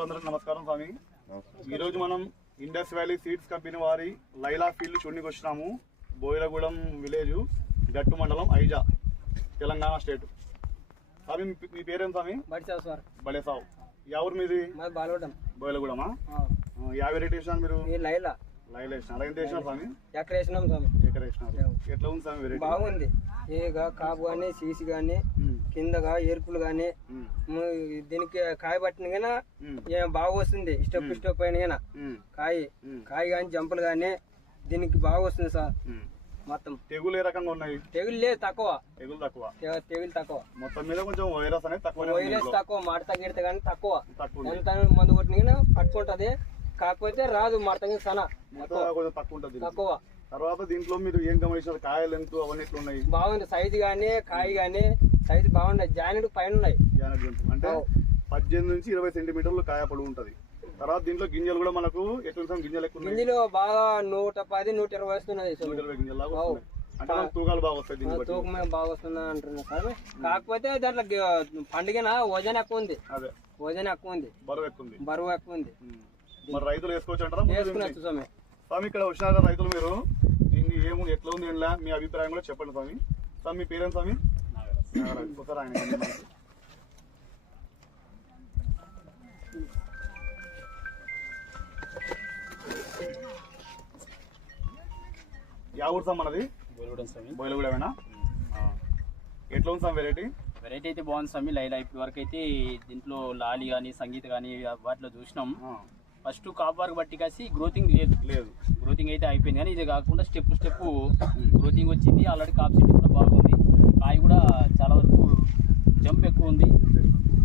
రైతులందరికీ నమస్కారం స్వామి. ఈరోజు మనం ఇండస్ వ్యాలీ సీడ్స్ కంపెనీ వారి లైలా ఫీల్డ్ చూడడానికి వచ్చినాము. బోయిలగూడెం విలేజ్, గట్టు మండలం, ఐజా, తెలంగాణ స్టేట్. స్వామి మీ పేరేం స్వామి? బడేసావు. ఎవరు మీది? బోయిలగూడమా? యా వెరైటీ వేసినారు మీరు? లైలా వేసినారు. ఎంత వేసినారు స్వామి? ఎక్కడ వేసినారు. ఎట్లా ఉంది స్వామి వెరైటీ? బాగుంది. ఏగా కాపు కానీ సీసి కానీ కిందగా ఏర్పులు కానీ దీనికి కాయ పట్టిన కానీ బాగా వస్తుంది. స్టెప్ అయిన కానీ కాయ కానీ జంపులు కానీ దీనికి బాగా వస్తుంది సార్. మొత్తం తెగులు ఏ రకంగా ఉన్నాయి? తెగులు లేదు, తక్కువ. తెగులు తక్కువ. మొత్తం మీద కొంచెం వైరస్ అనేది తక్కువ. మడత గిడత కానీ తక్కువ. ఎంత మందు కొట్టిన పట్టుకుంటది, కాకపోతే రాదు మడత సన కొంచెం తక్కువ. తర్వాత దీంట్లో మీరు ఏం గమనించారు? కాయలు ఎంత అవన్నీ ఎట్లున్నాయి? బాగుంది. సైజు కానీ కాయ కానీ సైజు బాగున్నాయి. జానెట్ పైన ఉన్నాయి. అంటే 18 నుంచి 20 సెంటీమీటర్లు కాయ పొడవు ఉంటది. తర్వాత దీంట్లో గింజలు కూడా మనకు ఎట్లా గింజలు ఎక్కువ? గింజలు బాగా 110, 120 వస్తున్నాయి. 120 గింజలు లాగా అంటే తూకాలు బాగా వస్తాయి. తూకం బాగా వస్తుందా అంటున్నా సార్. కాకపోతే దాంట్లో పండుగ వజన్ ఎక్కువ ఉంది. అదే వజన్ ఎక్కువ ఉంది, బరువు ఎక్కువ ఉంది. మరి రైతులు వేసుకోవచ్చు అంటారా? వేసుకున్నచ్చు స్వామి. స్వామి ఇక్కడ వచ్చినారు రైతులు, మీరు దీన్ని ఏముంది ఎట్లా ఉంది మీ అభిప్రాయం కూడా చెప్పండి స్వామి. స్వామి మీ పేరేం స్వామి? ఒకసారి ఆయన యా ఊరు సార్ మనది? బోయిలగూడెమేనా? ఎట్లా ఉంది సార్ వెరైటీ? వెరైటీ అయితే బాగుంది స్వామి. లైలా ఇప్పటి వరకు అయితే దీంట్లో లాలి కానీ సంగీత కానీ వాటిలో చూసినాం. ఫస్ట్ కాపు వరకు బట్టి కాసి గ్రోతింగ్ లేదు. గ్రోతింగ్ అయితే అయిపోయింది, కానీ ఇది కాకుండా స్టెప్ గ్రోతింగ్ వచ్చింది. ఆల్రెడీ కాపు సెట్టింగ్ కూడా బాగుంది. కాయ కూడా చాలా వరకు జంప్ ఎక్కువ ఉంది.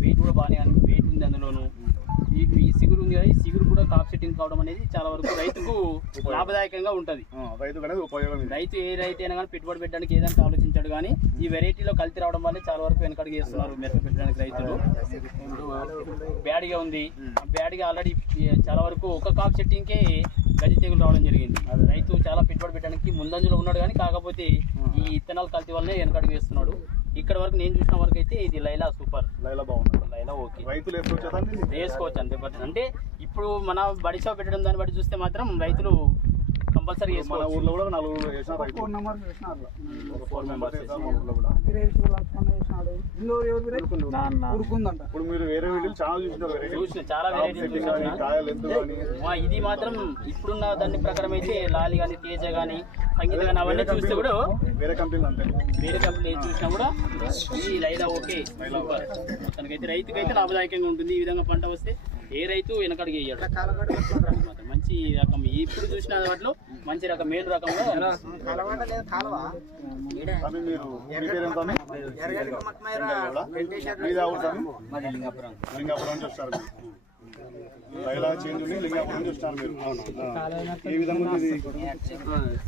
వెయిట్ కూడా బాగానే వెయిట్ ఉంది. అందులోను ఈ సిగురు ఉంది కదా, ఈ సిగురు కూడా కాపు సెట్టింగ్ కావడం అనేది చాలా వరకు రైతుకు లాభదాయకంగా ఉంటుంది. రైతు ఏ రైతు అయినా కానీ పెట్టుబడి పెట్టడానికి ఏదైనా ఆలోచించాడు, కానీ ఈ వెరైటీలో కలిసి రావడం వల్ల చాలా వరకు వెనకడుగు చేస్తున్నారు మిరప పెట్టడానికి రైతులు. బ్యాడ్గా ఉంది. బ్యాడ్గా ఆల్రెడీ చాలా వరకు ఒక కాపు సెట్టింగ్కే గజి తెగులు రావడం జరిగింది. రైతు చాలా పెట్టుబడి పెట్టడానికి ముందంజలో ఉన్నాడు, కానీ కాకపోతే ఈ ఇత్తనాలు కల్తీ వల్లనే వెనకడుగు చేస్తున్నాడు. ఇక్కడ వరకు నేను చూసిన వరకు అయితే ఇది లైలా సూపర్. లైలా బాగుంది. లైలా ఓకే, రైతులు వేసుకోవచ్చు అంతే. అంటే ఇప్పుడు మన బడి షాప్ పెట్టడం దాన్ని బట్టి చూస్తే మాత్రం రైతులు కంపల్సరీ వేసుకోవాలి. ఊర్లో కూడా 4 ఇప్పుడు మీరు వేరే చాలా ఇది మాత్రం ఇప్పుడున్న దాని ప్రకారం అయితే లాలి కానీ తేజ కానీ సంగీత కానీ అవన్నీ చూస్తే కూడా వేరే కంపెనీలు ఏది చూసినా కూడా ఈ లైలా ఓకే సూపర్. తనకైతే రైతుకైతే లాభదాయకంగా ఉంటుంది. ఈ విధంగా పంట వస్తే ఏ రైతు వెనకడికి వేయడు. మంచి రకం ఇప్పుడు చూసిన వాటిలో మంచి రకం, మేలు రకంగా.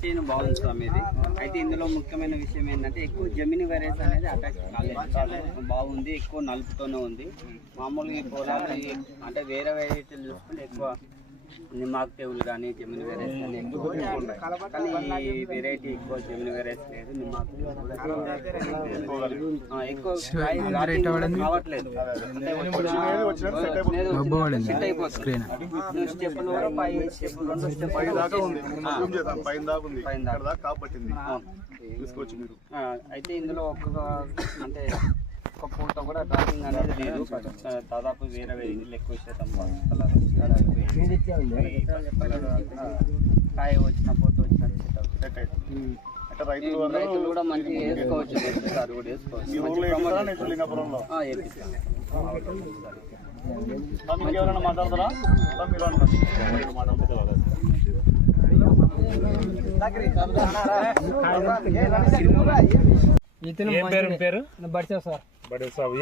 చేను బాగుంది స్వామి. ఇది అయితే ఇందులో ముఖ్యమైన విషయం ఏంటంటే ఎక్కువ జమిని వైరస్ అనేది అటాక్ కాలేదు. బాగుంది, ఎక్కువ నలుపుతోనే ఉంది. మామూలుగా పొలాలు అంటే వేరే వెరైటీలు చూసుకుంటే ఎక్కువ నిమ్మాకు తెగులు కానీ జమిని వైరస్ కానీ ఎక్కువ, కానీ ఈ వెరైటీ ఎక్కువ జమిని వైరస్ లేదు. నిమ్మాకు ఎక్కువ కావట్లేదు. స్టెప్పులు కూడా 5 స్టెప్పులు 2 స్టెప్పులు. అయితే ఇందులో అంటే ఒక్క పూట కూడా డ్రాపింగ్ అనేది లేదు. దాదాపు వేరే ఇల్లు ఎక్కువ శాతం కాయ వచ్చిన పూట వచ్చినట్టు రైతులు కూడా మంచిగా వేసుకోవచ్చు. సార్ కూడా వేసుకోవచ్చు. మాట్లాడతారా?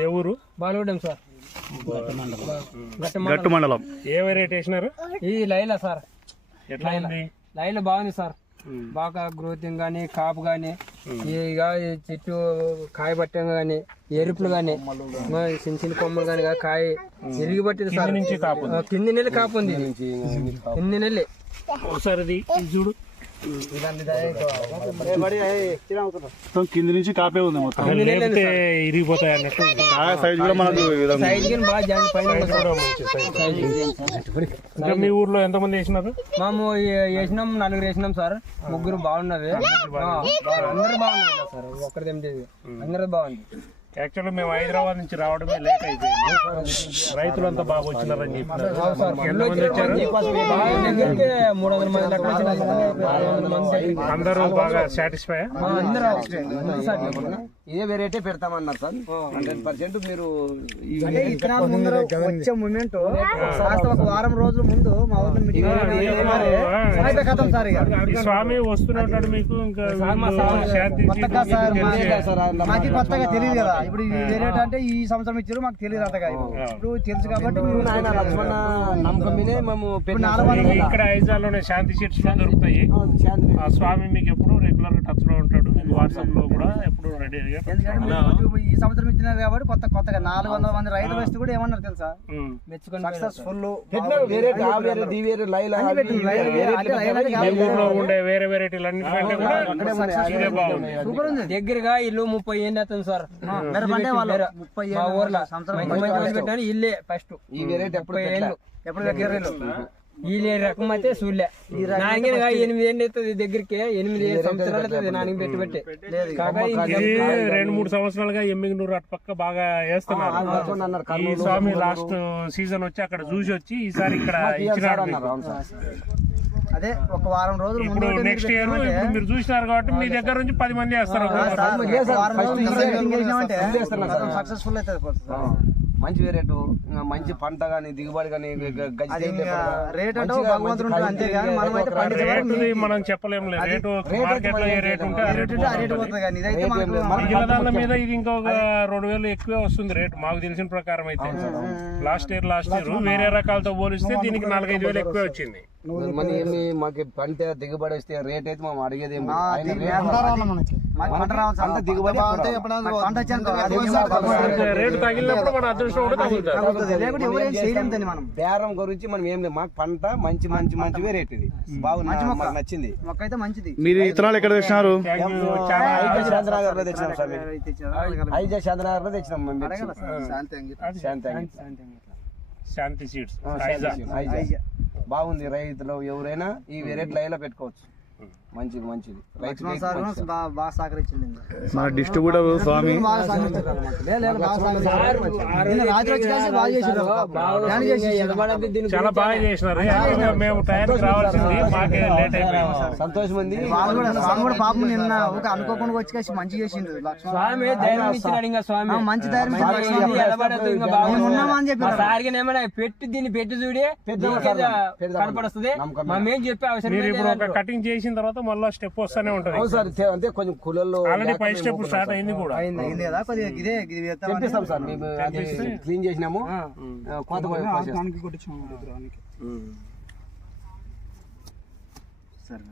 ఏ ఊరు? బాలుగూడెం సార్, గట్టు మండలం. ఏ వెరైటీ వేసినారు? ఈ లైలా సార్. లైలా బాగుంది సార్. బాగా గ్రోతింగ్ గానీ కాపు గానీ చెట్టు కాయ పట్టం గానీ ఎరుపులు గానీ చిన్న కొమ్మలు గానీ కాయ ఎరిగి పట్టింది సార్. కింది నెల్లి కాపు ఉంది. కింది నెల్లి ఒకసారి చూడు. మొత్తం కింది నుంచి కాపే ఉంది మొత్తం. లేకపోతే ఇరిగిపోతాయి అన్నట్టు ఉంది. కాయ సైజ్ కూడా మనకు ఈ విధంగా ఉంది. ఇంకా మీ ఊర్లో ఎంతమంది వేసినారు? మేము వేసినాం, 4 వేసినాం సార్. 3 బాగున్నది, అందరూ బాగున్నది సార్. ఒక్కరిదేం లేదు, అందరూ బాగుంది. యాక్చువల్గా మేము హైదరాబాద్ నుంచి రావడమే లేట్ అయిపోయింది. రైతులంతా బాగా వచ్చినారని చెప్పినారు. ఎంతమంది వచ్చారు? 300 మంది లెక్క వచ్చినారు. అందరూ బాగా సాటిస్ఫై. ఇదే వెరైటీ పెడతామన్నారు సార్. 100% మీరు వచ్చే మూమెంట్ ఒక వారం రోజుల ముందు మా ఊర్లో మీటింగ్ కథం సార్. ఇక ఈ స్వామి వస్తున్నట్టు మీకు ఇంకా మాకు కొత్తగా తెలియదు కదా. ఇప్పుడు ఈ వెరైటీ అంటే ఈ సంవత్సరం ఇచ్చారు, మాకు తెలియదు అంతగా. ఇప్పుడు తెలుసు కాబట్టి లక్ష్మణ నమ్మకం మీదే మేము ఇక్కడ ఐజాల్లోనే శాంతి సీట్స్ లో దొరుకుతాయి. ఆ స్వామి మీకు ఎప్పుడు రెగ్యులర్ గా టచ్ లో ఉంటాడు. మీకు వాట్సాప్ లో కూడా ఎప్పుడు రెడీ. ఎందుకంటే ఈ సంవత్సరం ఇచ్చినారు కాబట్టి కొత్తగా 400 మంది రైతులు వస్తే కూడా ఏమన్నారు తెలుసా, మెచ్చుకొని సక్సెస్ఫుల్ ఉండే వేరే వెరైటీలు అన్నిటికంటే కూడా ఇదే బాగుంది. సూపర్ ఉంది. దగ్గరగా ఇల్లు 30 ఏళ్ళు అవుతుంది సార్. మా ఊర్లో పెట్టాను ఇల్లే ఫస్ట్. ఈ వెరైటీ ఎప్పుడు 30 ఏళ్ళు ఎప్పుడు దగ్గర ఈ రకం అయితే చూడలే. నాన్నగా 8 ఏళ్ళు అవుతుంది దగ్గరికి. 8 సంవత్సరాలు అవుతుంది నాన్నకి పెట్టి ఇది 2-3 సంవత్సరాలుగా ఎమ్మిగనూరు అటు పక్క బాగా వేస్తున్నారు. ఈ స్వామి లాస్ట్ సీజన్ వచ్చి అక్కడ చూసి వచ్చి ఈసారి ఇక్కడ ఇచ్చినారు. అదే ఒక వారం రోజులు ఇప్పుడు నెక్స్ట్ ఇయర్ ఇప్పుడు మీరు చూసినారు కాబట్టి మీ దగ్గర నుంచి 10 మంది వేస్తారు. సక్సెస్ఫుల్ అవుతుంది. మంచి వెరైటీ, మంచి పంట గానీ దిగుబడి గానీ రేట్ అంటే భగవంతుడు ఉంటుంది అంతే. కానీ మనం అయితే మనం చెప్పలేము. రేటు మార్కెట్ లో ఏ రేట్ ఉంటే ఆ రేటు పోతుంది. కానీ ఇదైతే మిగిలిన దాని మీద ఇది ఇంకొక 2000 ఎక్కువే వస్తుంది రేటు మాకు తెలిసిన ప్రకారం అయితే. లాస్ట్ ఇయర్ వేరే రకాలతో పోలిస్తే దీనికి 4-5 వేలు ఎక్కువే వచ్చింది. మాకు పంట దిగుబడి వస్తే రేట్ అయితే మనం అడిగేది రేటు తగిలినప్పుడు మన అదృష్టం కూడా తగులుతుంది. బేరం గురించి మనం ఏం లేదు. మాకు పంట మంచి వెరైటీ ఇది బాగుంది, మాకు నచ్చింది. మొక్కైతే మంచిది. మీరు ఇతరాలు ఎక్కడ తెచ్చినారు? శాంతినగర్ లో తెచ్చినాం స్వామి. ఐజా శాంతినగర్ లో తెచ్చినాం. శాంతి సీడ్స్ బాగుంది. రైతులు ఎవరైనా ఈ వెరైటీ లైలో పెట్టుకోవచ్చు. మంచిది బాగా సహకరించింది మన డిస్ట్రిబ్యూటర్ స్వామి. చాలా బాగా చేసినారు. మేము టైంకి రావాల్సింది, మాకే లేట్ అయిపోయింది. సంతోషం ఉంది. పాపం నిన్న ఒక అనుకోకుండా వచ్చి మంచి చేసిండు. స్వామి ధైర్యం ఇచ్చినాడు. ఇంకా స్వామి మంచి ధైర్యం ఉన్నామని చెప్పి సారిగా పెట్టి దీన్ని పెట్టి చూడి కనపడుతుంది. మేమేం చెప్పి అవసరం ఒక కటింగ్ చేసిన తర్వాత మళ్ళీ స్టెప్ వస్తానే ఉంటుంది. అంటే కొంచెం కులల్లో ఆల్రెడీ 5 స్టెప్ స్టార్ట్ అయింది కూడా. తెప్పిస్తాం సార్. మేము క్లీన్ చేసినాము. కోత సరే.